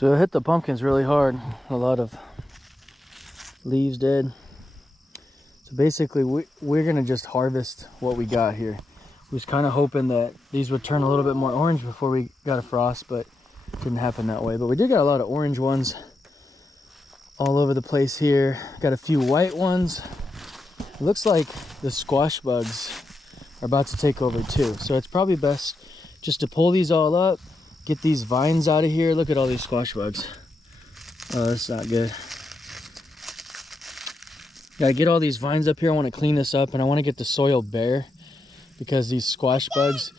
So I hit the pumpkins really hard. A lot of leaves dead. So basically we're gonna just harvest what we got here. We was kind of hoping that these would turn a little bit more orange before we got a frost, but it didn't happen that way. But we did get a lot of orange ones all over the place here. Got a few white ones. It looks like the squash bugs are about to take over too. So it's probably best just to pull these all up, get these vines out of here. Look at all these squash bugs. Oh, that's not good. Gotta get all these vines up here. I want to clean this up and I want to get the soil bare because these squash bugs,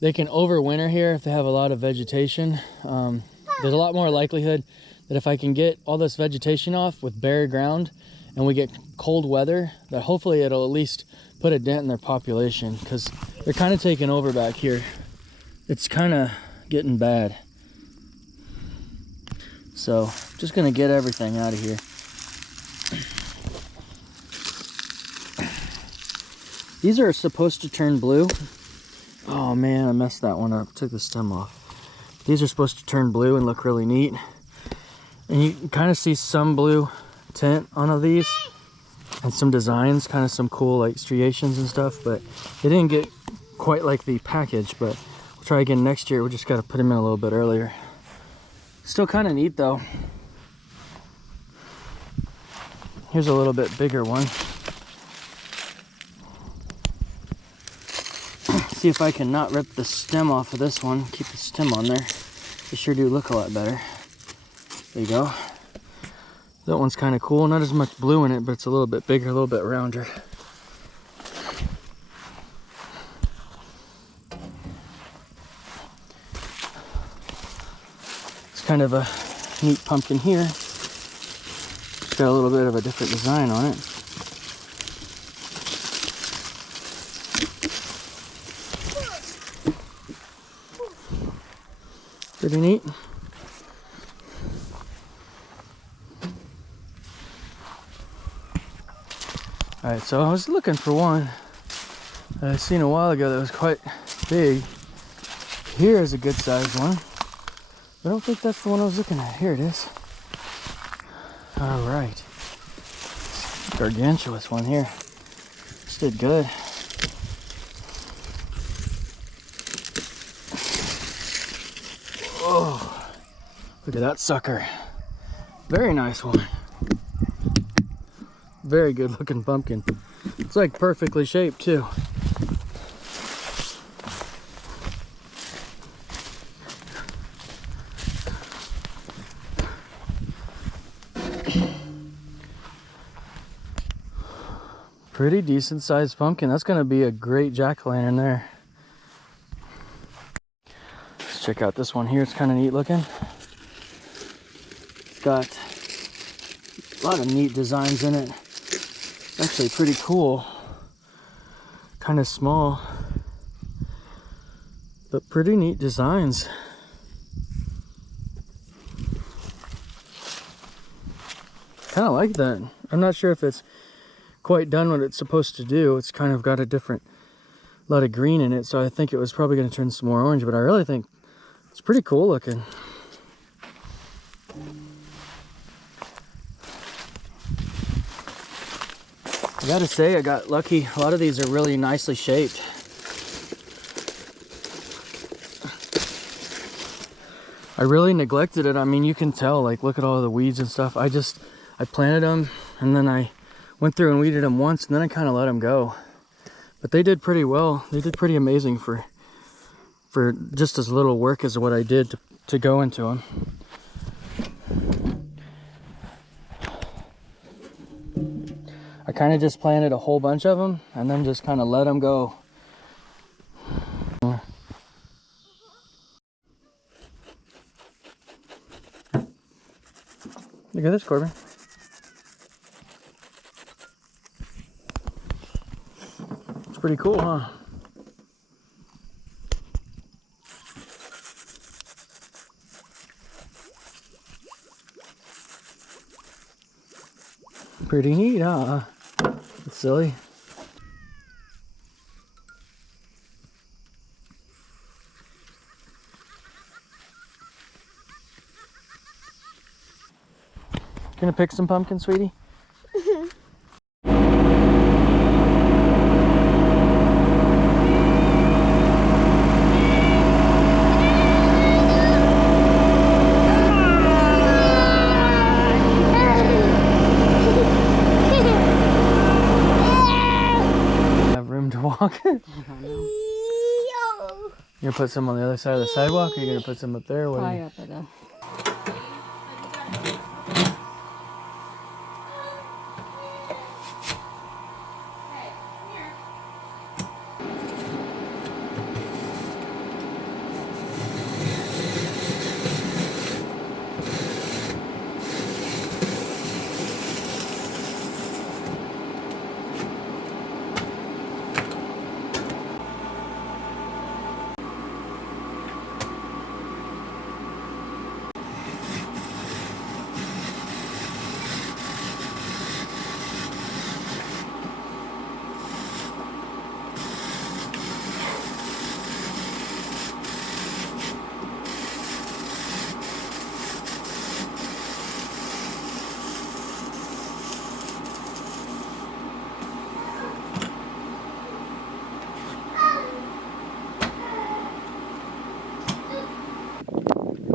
they can overwinter here if they have a lot of vegetation. There's a lot more likelihood that if I can get all this vegetation off with bare ground and we get cold weather, that hopefully it'll at least put a dent in their population, because they're kind of taking over back here. It's kind of getting bad. So just gonna get everything out of here. These are supposed to turn blue. Oh man, I messed that one up. Took the stem off. These are supposed to turn blue and look really neat. And you can kind of see some blue tint on these and some designs, kind of some cool like striations and stuff, but they didn't get quite like the package. But we'll try again next year. We just got to put them in a little bit earlier. Still kind of neat though. Here's a little bit bigger one. See if I can not rip the stem off of this one. Keep the stem on there. They sure do look a lot better. There you go. That one's kind of cool. Not as much blue in it, but it's a little bit bigger, a little bit rounder. It's kind of a neat pumpkin here. It's got a little bit of a different design on it. Pretty neat. All right, so I was looking for one that I seen a while ago that was quite big. Here is a good sized one. I don't think that's the one I was looking at. Here it is. All right. Gargantuous one here. This did good. Oh, look at that sucker. Very nice one. Very good looking pumpkin. It's like perfectly shaped too. Pretty decent sized pumpkin. That's gonna be a great jack-o'-lantern there. Let's check out this one here. It's kind of neat looking. It's got a lot of neat designs in it. It's actually pretty cool. Kind of small, but pretty neat designs. Kind of like that. I'm not sure if it's quite done what it's supposed to do. It's kind of got a lot of green in it, so I think it was probably going to turn some more orange, but I really think it's pretty cool looking. I gotta say, I got lucky. A lot of these are really nicely shaped. I really neglected it. I mean, you can tell, like, look at all the weeds and stuff. I planted them and then I went through and weeded them once and then I kind of let them go. But they did pretty well. They did pretty amazing for just as little work as what I did to go into them. I kind of just planted a whole bunch of them and then just kind of let them go. Look at this, Corbin. It's pretty cool, huh? Pretty neat, huh? It's silly. Gonna pick some pumpkin, sweetie? Have room to walk? I You gonna put some on the other side of the sidewalk, or you gonna put some up there? What High up at the...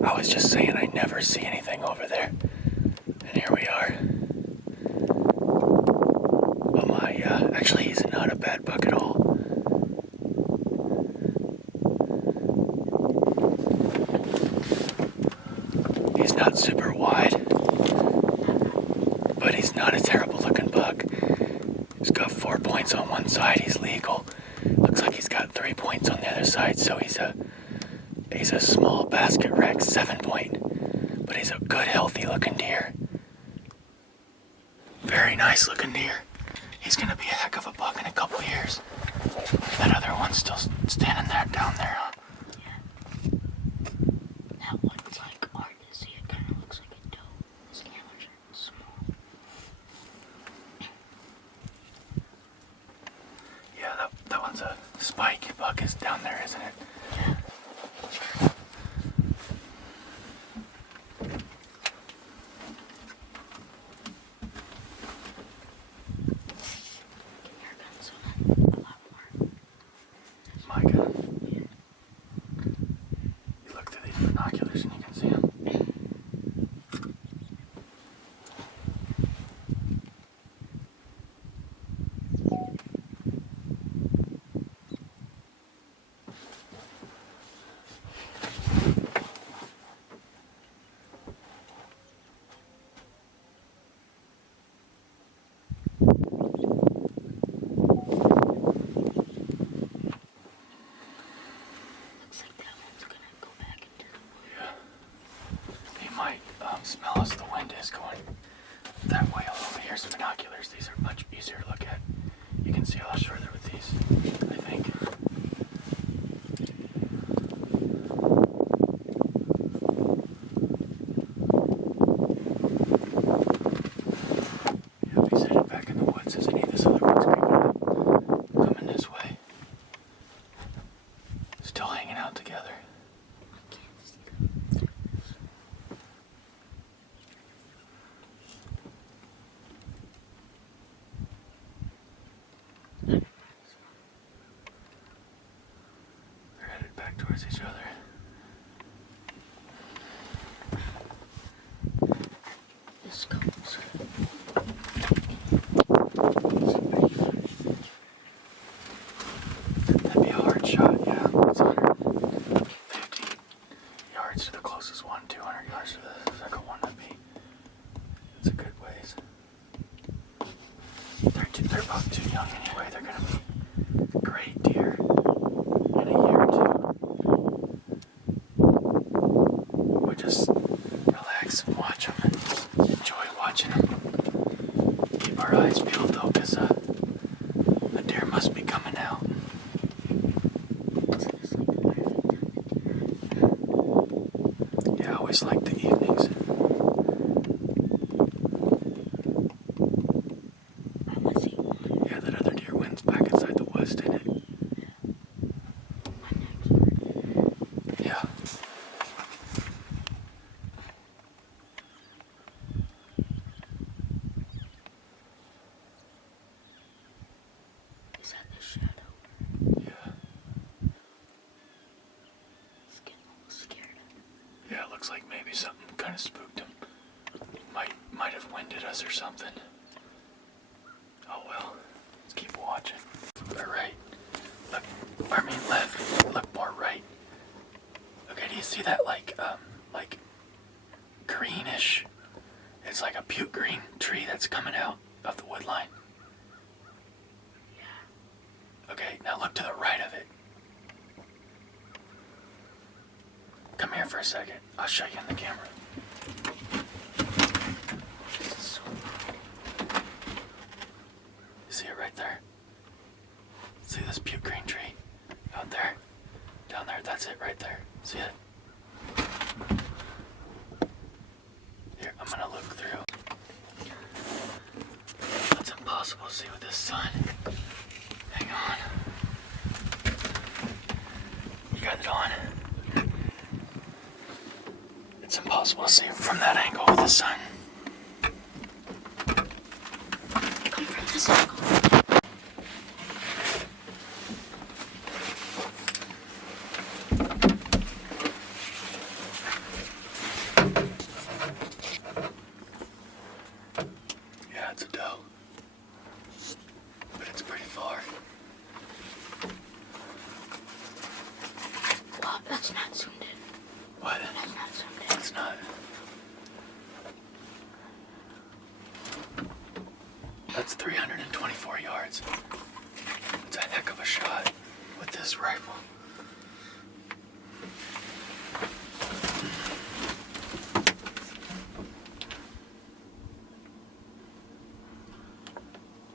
I was just saying I never see anything over there. And here we are. Oh my, actually he's not a bad buck at all. He's not super wide, but he's not a terrible looking buck. He's got 4 points on one side, he's legal. Looks like he's got 3 points on the other side, so he's a small basket Rex 7 point, but he's a good healthy looking deer. Very nice looking deer. He's gonna be a heck of a buck in a couple years. That other one's still standing there down there, huh? Yeah. That one's like hard to see. It kind of looks like a doe. His antlers are small. Yeah, that one's a spiky buck is down there, isn't it? Yeah. My God. You look through these binoculars and you can see them. Looks like that one's gonna go back into the wood. Yeah. He might smell us. The wind is going that way a little bit. Here's binoculars. These are much easier to look at. You can see a lot further with these, I think. Yeah, he's headed back in the woods, isn't he? This other one's creeping up, coming this way. Still hanging out together. I can't see them. They're headed back towards each other. This goes. That'd be a hard shot, yeah. It's 150 yards to the closest one, 200 yards to the second one. That'd be, it's a good ways. They're both too young anyway. They're gonna be great deer in a year or two. We just relax and watch them and enjoy watching them. Keep our eyes peeled though, because the deer must be coming out. Yeah, I always like the evenings. I want to see one. Yeah, that other deer wins back inside the woods, didn't it? My neck's hurting. Yeah. looks like maybe something kind of spooked him. Might have winded us or something. Oh well, let's keep watching. All right, look, I mean left, look more right. Okay, do you see that like greenish? It's like a puke green tree that's coming out of the wood line. Yeah. Okay, now look to the right of it. Come here for a second. I'll show you in the camera. You see it right there? See this puke green tree? Out there? Down there, that's it right there. See it? Here, I'm gonna look through. It's impossible to see with this sun. Hang on. You got it on? It's impossible to see from that angle with the sun. Come from this angle. Yeah, it's a doe. But it's pretty far. Well, that's not zoomed in. What? That's not zoomed in. It's not. That's 324 yards. It's a heck of a shot with this rifle.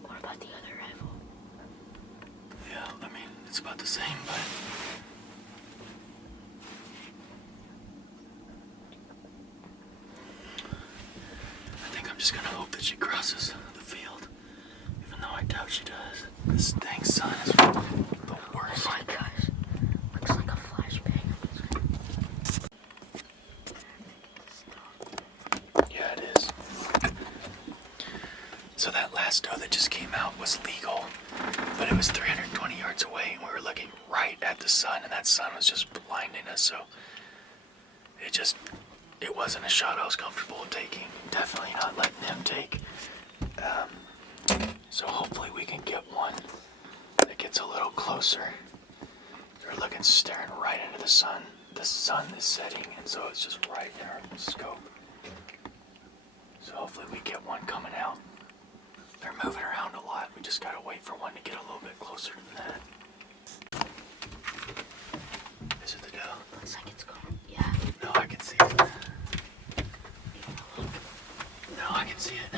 What about the other rifle? Yeah, I mean, it's about the same, but... I think I'm just gonna hope that she crosses the field, even though I doubt she does. This dang sun is the worst. Oh my gosh. Looks like a flashbang. Yeah, it is. So that last doe that just came out was legal, but it was 320 yards away, and we were looking right at the sun, and that sun was just blinding us, so it wasn't a shot I was comfortable taking. Definitely not letting him take. So hopefully we can get one that gets a little closer. They're looking, staring right into the sun. The sun is setting, and so it's just right in our scope. So hopefully we get one coming out. They're moving around a lot. We just gotta wait for one to get a little bit closer than that. Is it the doe? Looks like it's going. Yeah. No, I can see it. No, I can see it.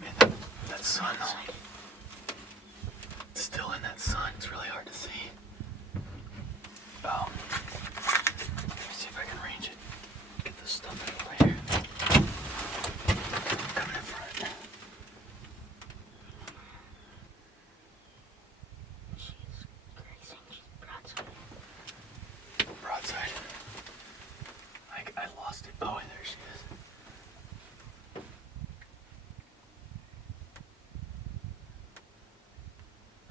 Man, that sun though. It's still in that sun. It's really hard to see. Let me see if I can range it. Get this stuff out of the way here. Coming in front. She's grazing. She's broadside. Broadside. I lost it. Oh, and there she is.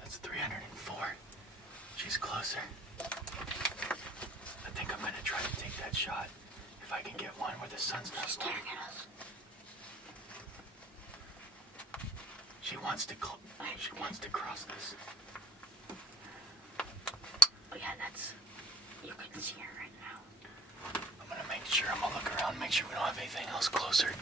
That's 304. She's closer. I think I'm gonna try to take that shot if I can get one where the sun's not She's staring at us. She wants to cross this. Oh yeah, that's. You can see her right now. I'm gonna make sure, I'm gonna look around, make sure we don't have anything else closer.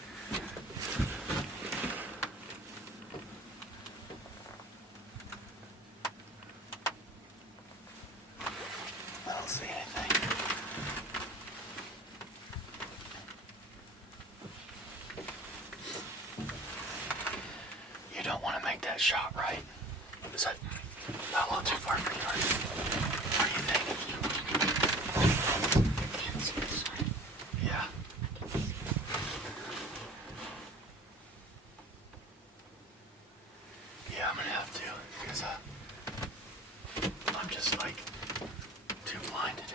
I don't see anything. You don't want to make that shot, right? Is that not a little too far for you? What do you think? Can't see the sun. Yeah. Yeah, I'm gonna have to, because I'm just like too blinded.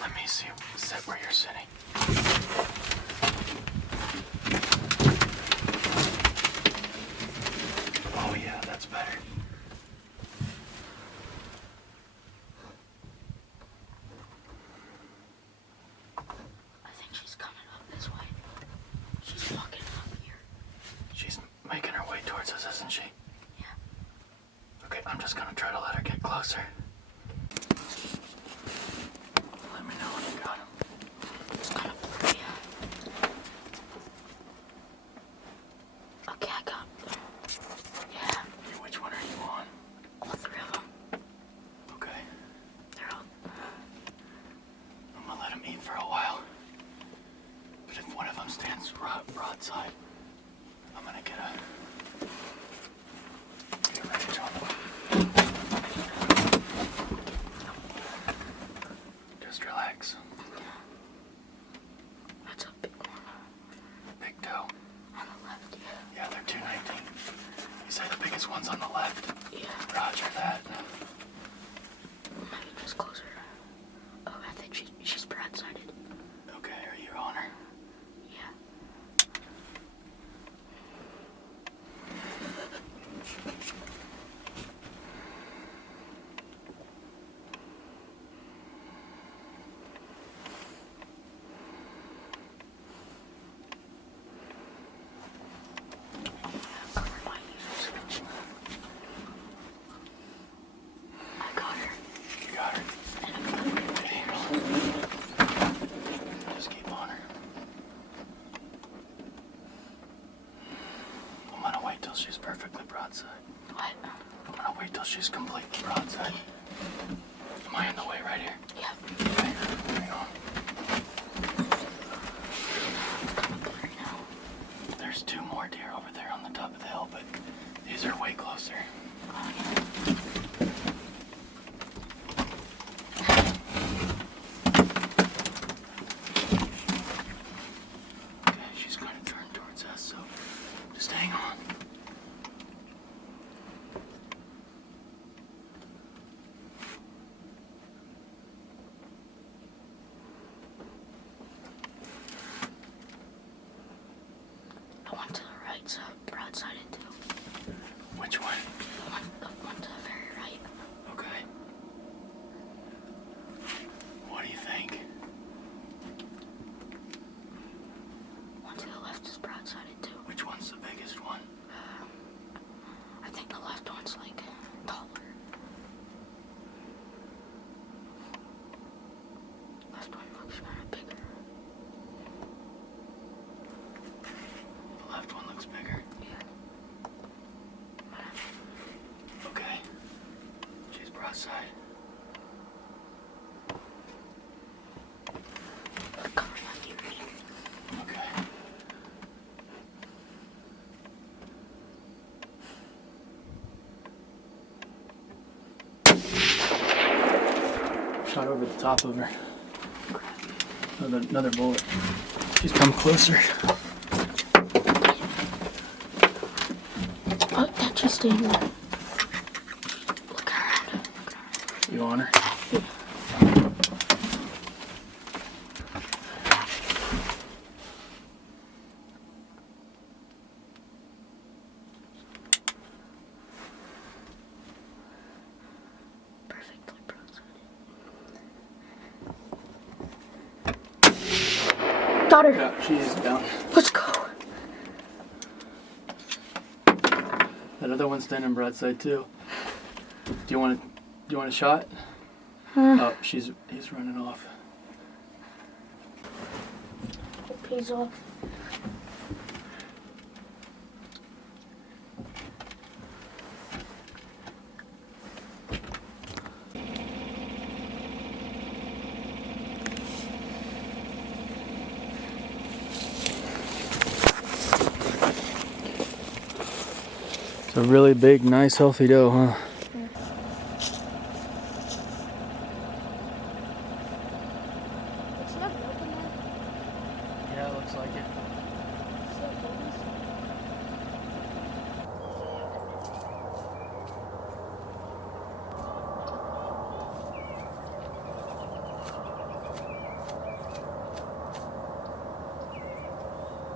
Let me see, sit where you're sitting. Oh yeah, that's better. think she's coming up this way. She's walking up here. She's making her way towards us, isn't she? Yeah. Okay, I'm just gonna try to let her get closer. Let me know when you got him. It's kind of blurry. Okay, I got him. Yeah. Which one are you on? All three of them. Okay. They're all. I'm gonna let him eat for a while. But if one of them stands broadside, I'm gonna get a range on them. Just relax. That's a big one. Big toe. On the left, yeah. Yeah, they're 219. You say the biggest one's on the left? Yeah. Roger that. Maybe just closer. Oh, I think she's broadsided. Okay, are you on her? Yeah. Cover my ears. I got her. You got her. And I'm gonna Okay. Just keep on her. I'm gonna wait till she's perfectly broadside. what? I'm gonna wait till she's completely broadside. Am I in the way right here? Yeah. Okay, hang on. Blurry now. There's two more deer over there on the top of the hill, but these are way closer. Oh, yeah. Okay, she's kind of turned towards us, so just hang on. The one to the right's broadsided too. Which one? The one to the very right. Okay. What do you think? One to the left is broadsided too. Which one's the biggest one? I think the left one's like taller. Left one looks kind of bigger. The left one looks bigger. Yeah. Okay. She's broadside. Cover my ears. Okay. Shot over the top of her. Another bullet. She's come closer. Oh, yeah, she's staying there. Look around. You on her? Perfectly broadsided. Got her. Yeah, she's down. Let's go. That other one's standing broadside too. Do you want a shot? Oh, he's running off. Hope he's off. It's a really big, nice, healthy doe, huh? Does she have milk in there? Yeah, it looks like it.